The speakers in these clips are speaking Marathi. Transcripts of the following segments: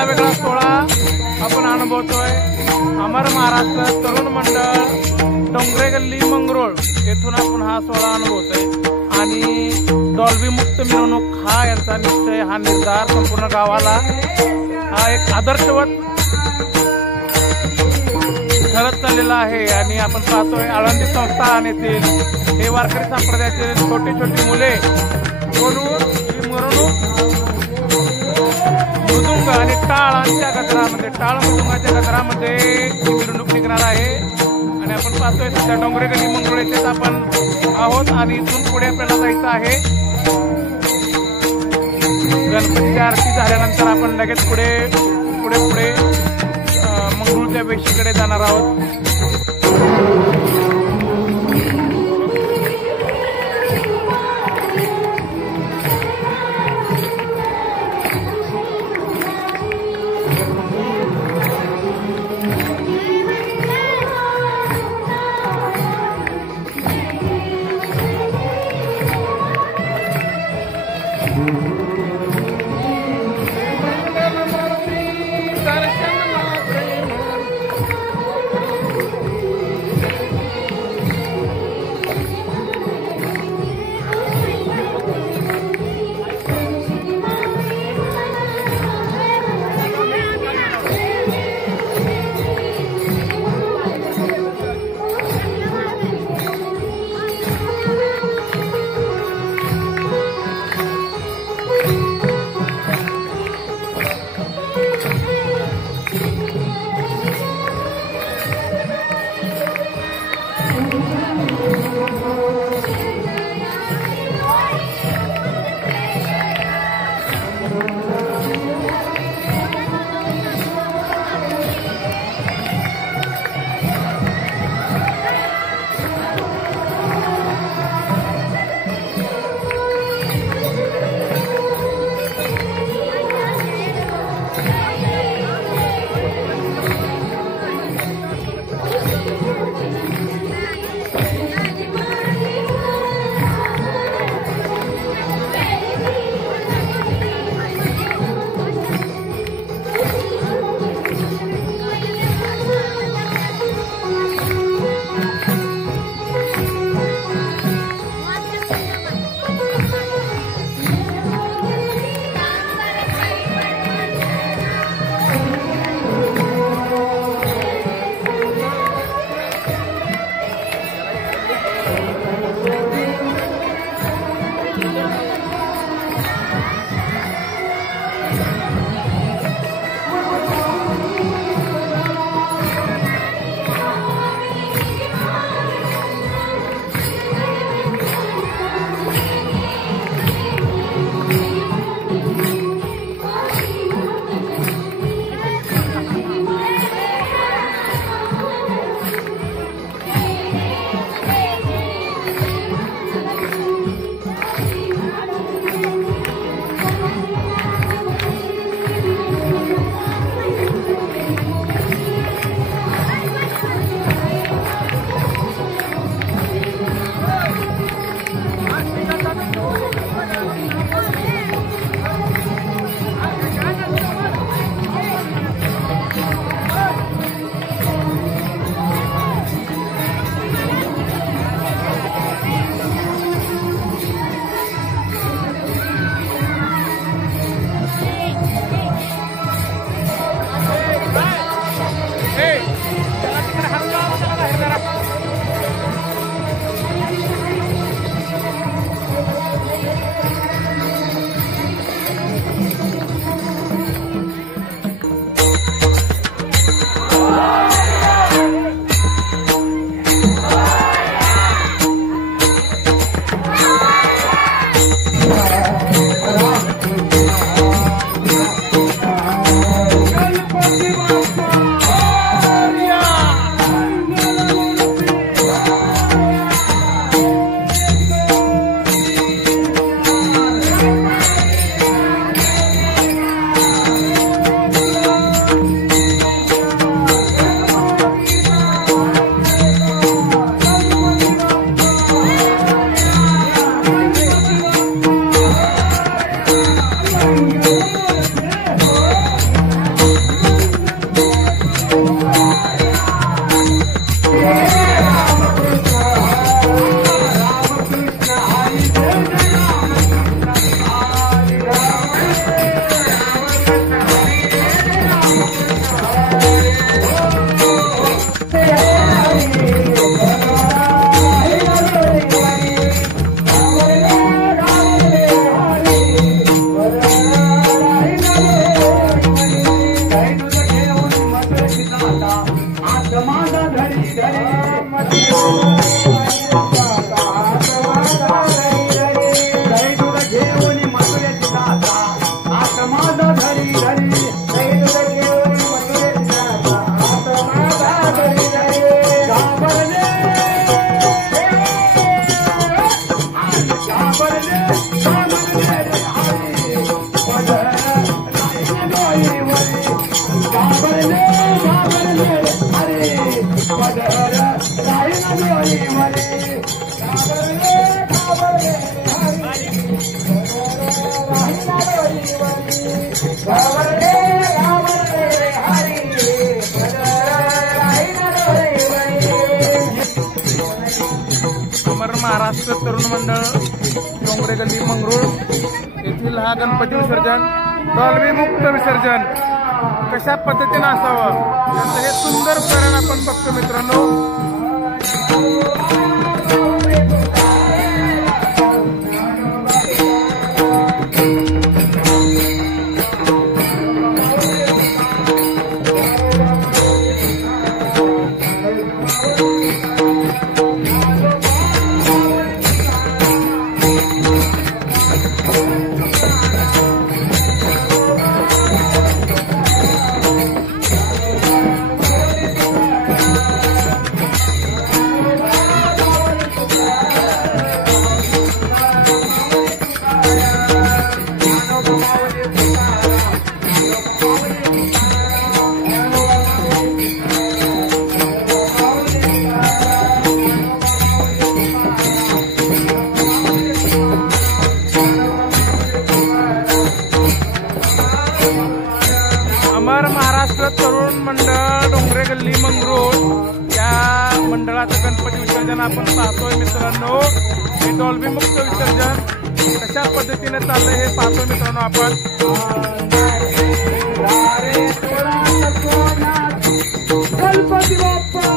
वेगळा सोहळा आपण अनुभवतोय। अमर महाराष्ट्र तरुण मंडळ डोंगरे गल्ली मंगरूळ येथून आपण हा सोहळा अनुभवतोय आणि डॉल्बी मुक्त मिरवणूक हा यांचा निश्चय, हा निर्धार संपूर्ण गावाला हा एक आदर्शवत ठरत चाललेला आहे। आणि आपण पाहतोय आळंदी संस्थान येथील हे वारकरी संप्रदायातील छोटी छोटी मुले बोलून मिरवणूक मृदुंग आणि टाळांच्या गजरामध्ये, टाळ मृदुंगाच्या गजरामध्ये मिरवणूक निघणार आहे। आणि आपण पाहतोय सध्या डोंगरे गल्ली मंगरूळ येथेच आपण आहोत आणि इथून पुढे आपल्याला जायचं आहे। गणपतीची आरती झाल्यानंतर आपण लगेच पुढे मंगरूळच्या वेशीकडे जाणार आहोत। महाराष्ट्र तरुण मंडळ डोंगरे गल्ली मंगरूळ येथील हा गणपती विसर्जन डॉल्बी मुक्त विसर्जन कशा पद्धतीने असावं याचं हे सुंदर उदाहरण आपण बघतो मित्रांनो। महाराष्ट्र तरुण मंडळ डोंगरे गल्ली मंगरूळ या मंडळाचं गणपती विसर्जन आपण पाहतोय मित्रांनो। हे डॉल्बी मुक्त विसर्जन कशा पद्धतीने चाललंय हे पाहतोय मित्रांनो आपण। गणपती बाप्पा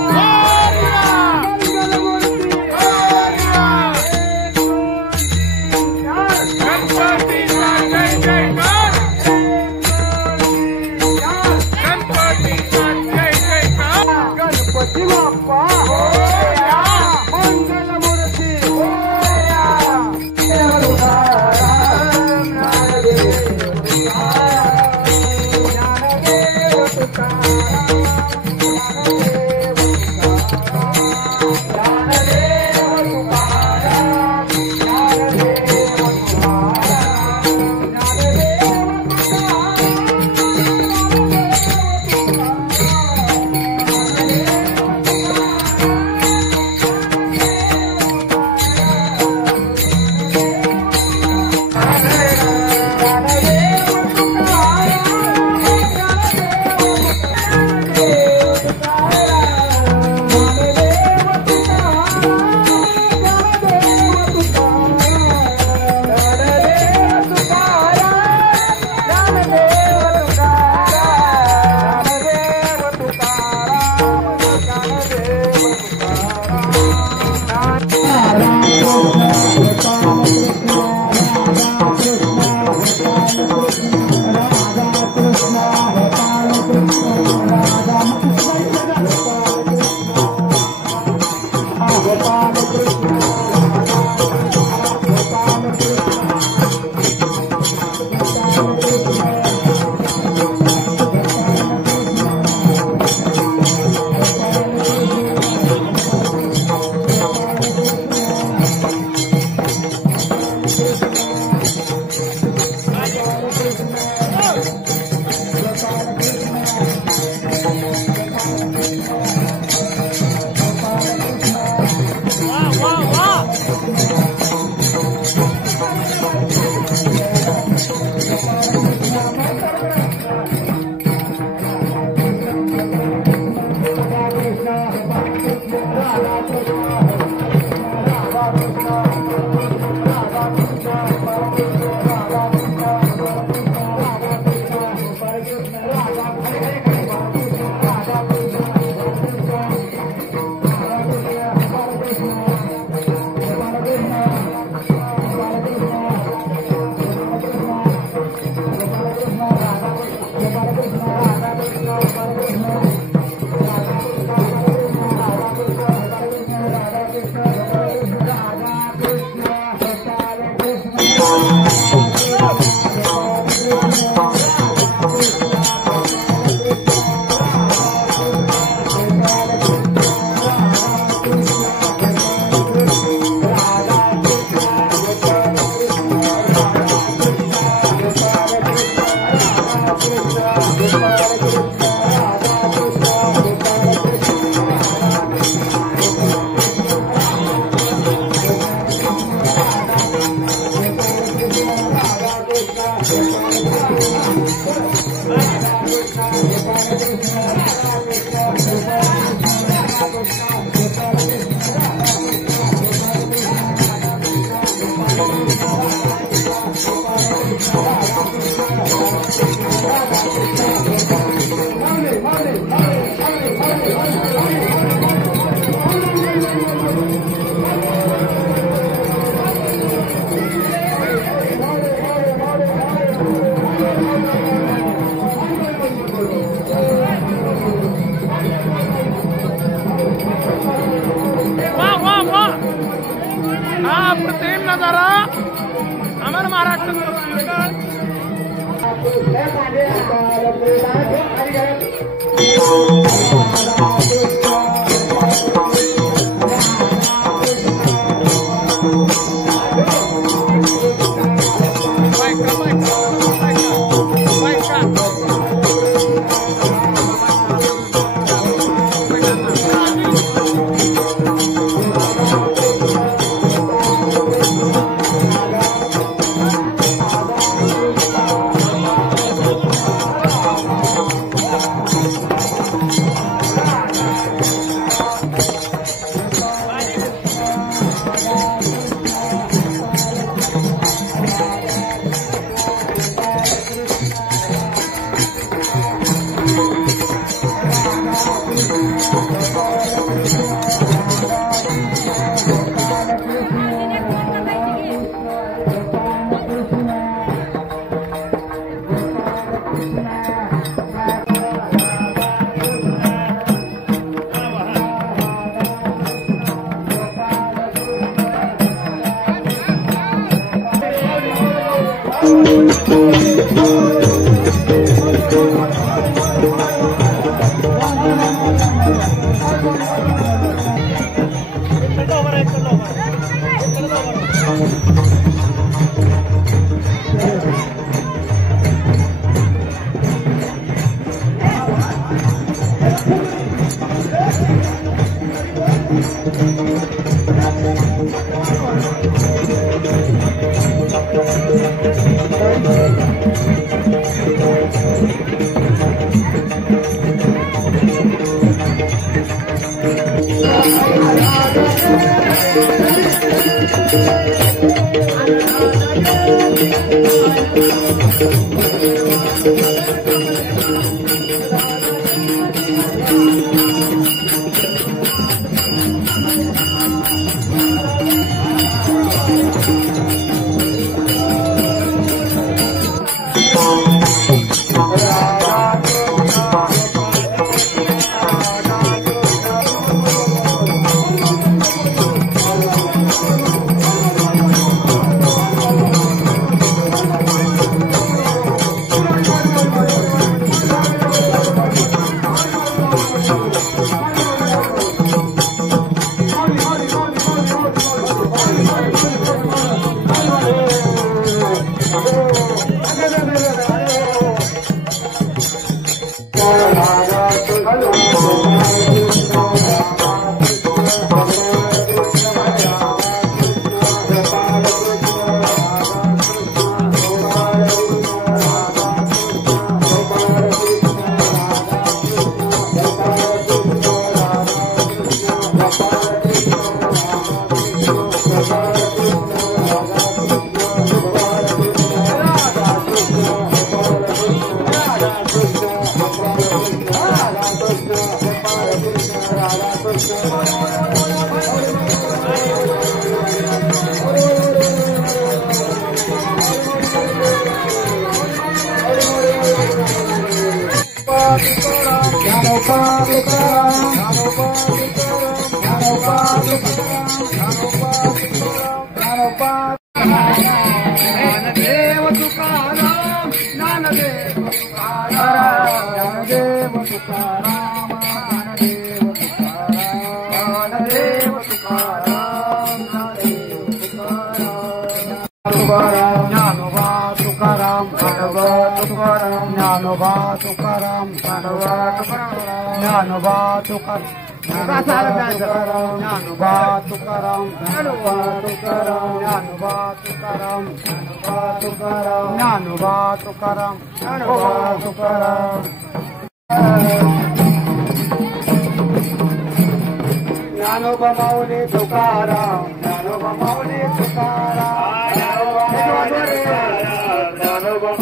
ज्ञानोबा माऊली तुकाराम, ज्ञानोबा माऊली तुकाराम, ज्ञानोबा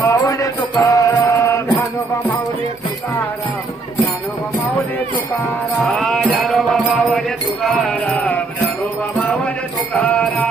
माऊली तुकाराम, ज्ञानोबा माऊली तुकाराम, ज्ञानोबा माऊली तुकाराम, ज्ञानोबा माऊली तुकाराम, ज्ञानोबा माऊली तुकाराम.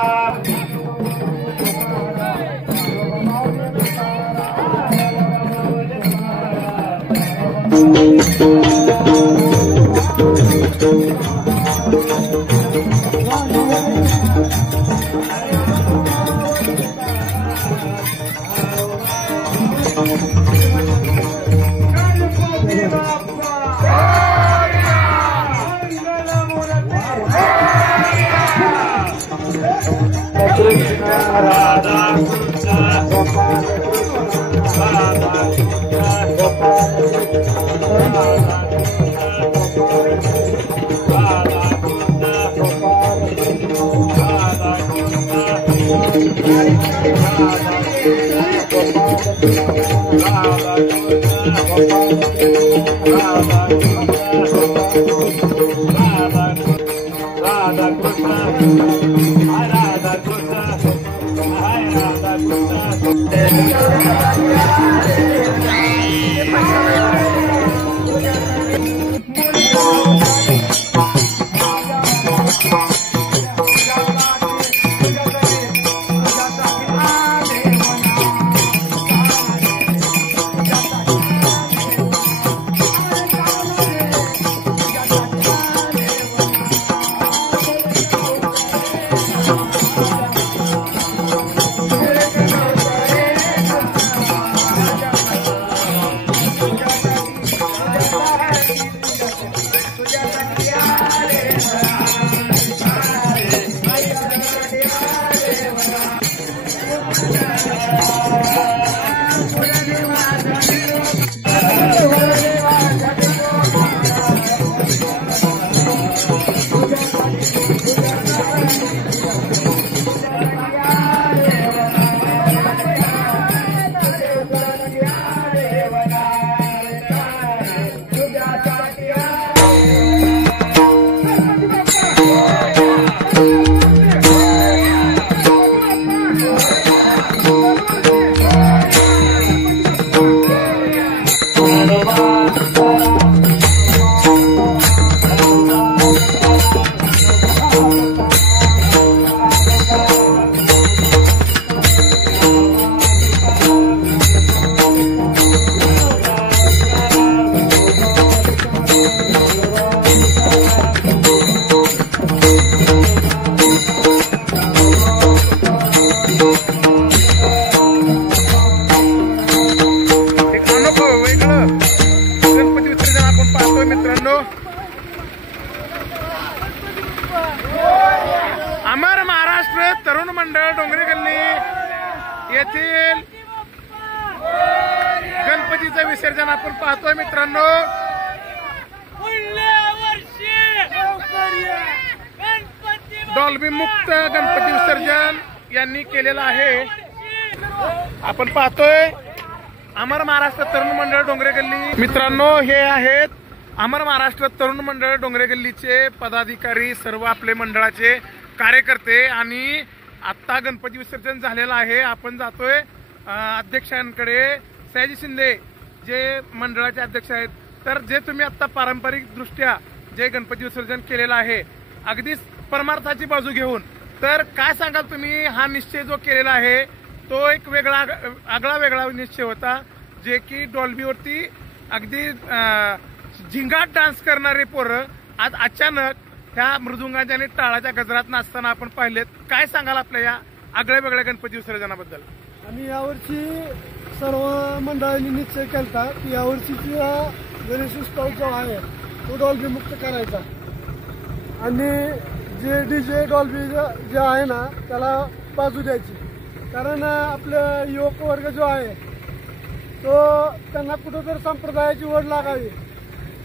Radha अमर महाराष्ट्र तरुण मंडळ डोंगरे गल्ली येथील गणपतीचं विसर्जन आपण पाहतोय मित्रांनो. डॉल्बी मुक्त गणपती विसर्जन यांनी केलेलं आहे. आपण पाहतोय अमर महाराष्ट्र तरुण मंडळ डोंगरे गल्ली. मित्रांनो, हे आहेत अमर महाराष्ट्र तरुण मंडळ डोंगरे गल्लीचे पदाधिकारी, सर्व आपले मंडळाचे कार्यकर्ते. आणि आत्ता गणपती विसर्जन झालेलं आहे. आपण जातोय अध्यक्षांकडे. सयाजी शिंदे जे मंडळाचे अध्यक्ष आहेत, तर जे तुम्ही आता पारंपरिक दृष्ट्या जे गणपती विसर्जन केलेलं आहे अगदी परमार्थाची बाजू घेऊन, तर काय सांगाल तुम्ही? हा निश्चय जो केलेला आहे तो एक आगळा वेगळा निश्चय होता, जे की डॉल्बीवरती अगदी झिंगाट डान्स करणारे पोरं आज अचानक त्या मृदुंगाच्या आणि टाळाच्या गजरात नाचताना आपण पाहिलेत. काय सांगाल आपल्या या आगळ्या वेगळ्या गणपती विसर्जनाबद्दल? आणि यावर्षी सर्व मंडळांनी निश्चय केला की यावर्षीचा गणेश उत्सव जो आहे तो डॉल्बी मुक्त करायचा. आणि जे डीजे डॉल्बी जे आहे ना त्याला बाजू द्यायची. कारण आपला युवक वर्ग जो आहे तो त्यांना कुठंतरी संप्रदायाची ओढ लागावी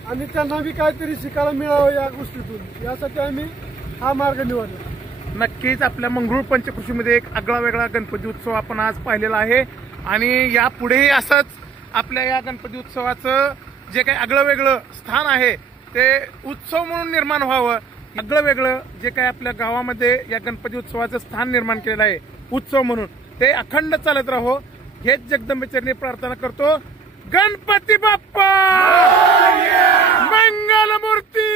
आणि त्यांना बी काहीतरी शिकायला मिळावं या गोष्टीतून, यासाठी आम्ही हा मार्ग निवडला. नक्कीच आपल्या मंगरुळ पंचकृषीमध्ये एक आगळा वेगळा गणपती उत्सव आपण आज पाहिलेला आहे. आणि यापुढेही असंच आपल्या या गणपती उत्सवाचं जे काही आगळं वेगळं स्थान आहे ते उत्सव म्हणून निर्माण व्हावं. आगळं वेगळं जे काही आपल्या गावामध्ये या गणपती उत्सवाचं स्थान निर्माण केलेलं आहे उत्सव म्हणून, ते अखंड चालत राहो हेच जगदंबेचरणी प्रार्थना करतो. गणपती बाप्पा मंगलमूर्ती.